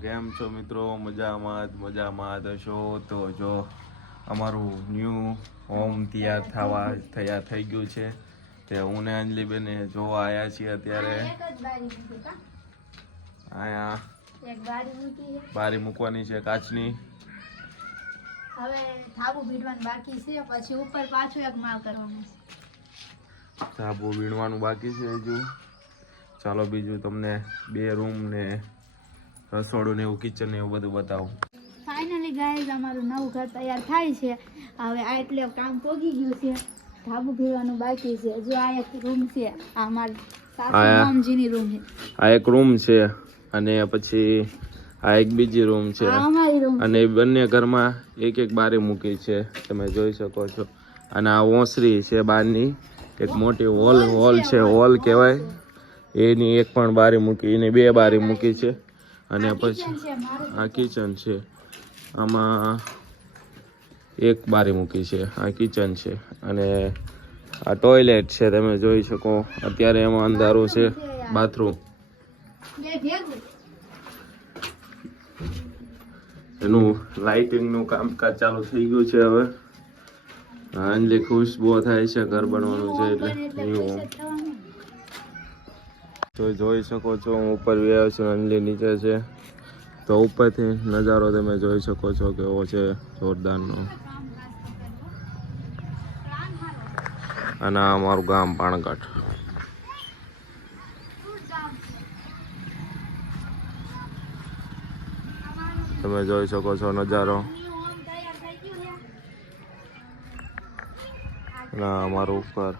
કેમ છો મિત્રો? મજામાં હશો તો જો અમારું ન્યૂ હોમ તૈયાર થઈ ગયું છે તે હું ને અંજલિ બેને જોવા આવ્યા છીએ અત્યારે. અહીંયા બારી મૂકવાની છે કાચની. હવે ધાબુ ભીડવાનું બાકી છે, પછી ઉપર પાછું એક માળ કરવાનો છે. ધાબુ વીણવાનું બાકી છે હજુ. ચાલો બીજું તમને 2 રૂમ ને રસોડું ને એવું કિચન ને એવું બધું બતાવું. ફાઇનલી ગાઈઝ અમારું નવું ઘર તૈયાર થાય છે. હવે આ એટલે કામ પોગી ગયું છે. ધાબુ ભીડવાનું બાકી છે. જો આ એક રૂમ છે, આ અમાર સાસુ મામજીની રૂમ છે. આ એક રૂમ છે અને પછી આ એક બીજી રૂમ છે અને બંને ઘરમાં એક બારી મૂકી છે, તમે જોઈ શકો છો. અને આ ઓસરી છે બહારની, એક મોટી હોલ છે, હોલ કહેવાય. એની એક પણ બારી મૂકી, એની 2 બારી મૂકી છે. અને પછી આ કિચન છે, આમાં એક બારી મૂકી છે. આ કિચન છે અને આ ટોયલેટ છે, તમે જોઈ શકો. અત્યારે એમાં અંધારું છે. બાથરૂમ એનું લાઇટિંગનું કામકાજ ચાલુ થઈ ગયું છે. હવે અંજલિ ખુશ બહુ થાય છે, ઘર બનવાનું છે એટલે તો જોઈ શકો છો. હું ઉપર આવ્યો છું, અંજલિ નીચે છે. તો ઉપરથી નજારો તમે જોઈ શકો છો કેવો છે, જોરદારનો. અને આ અમારું ગામ પાણકાઠ. તમે જોઈ શકો છો નજારો. ના અમારું ઉપર